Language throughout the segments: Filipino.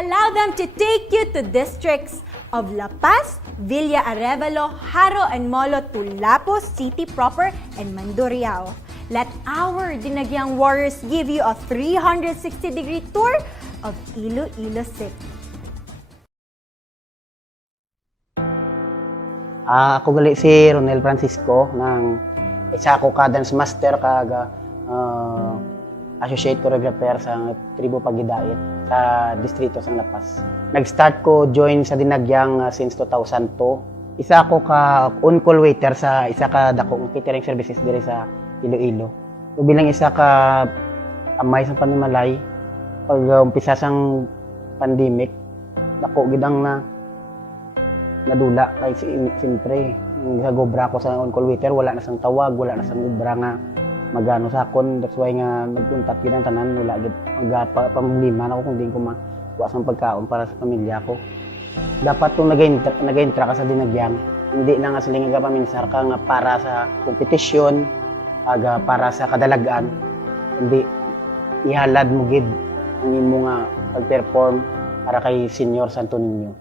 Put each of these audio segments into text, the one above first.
allow them to take you to districts of La Paz, Villa Arevalo, Haro, and Molo to Lapos City proper and Mandurriao. Let our Dinagyang Warriors give you a 360-degree tour of Iloilo City. Ako gali si Ronel Francisco ng isa ako ka dance master kaga associate choreographer sa Tribo Pagidait sa distrito sa La Paz. Nag-start ko join sa Dinagyang since 2002. Isa ako ka on-call waiter sa isa ka dakong catering services diri sa Iloilo. So, bilang isa ka amay sa panimalay pag umpisa sang pandemic dako gidang na nadula kay siyempre sa gobra ko sa on-call waiter wala na sang tawag, wala na sang ubra nga magano sa akon. That's why nga nagkuntat gid ang tanan, wala gid pamulima na ako kung di ko makuha sang pagkaon para sa pamilya ko. Dapat kung nag-entra ka sa Dinagyang, hindi na nga sila nga paminsar ka nga para sa kompetisyon, aga para sa kadalagan, hindi ihalad mo gid ang imo nga pag-perform para kay Senior Santo Niño.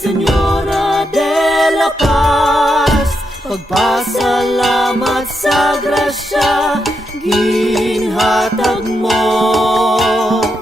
Señora de la Paz, pagpasalamat sa grasya ginhatag mo.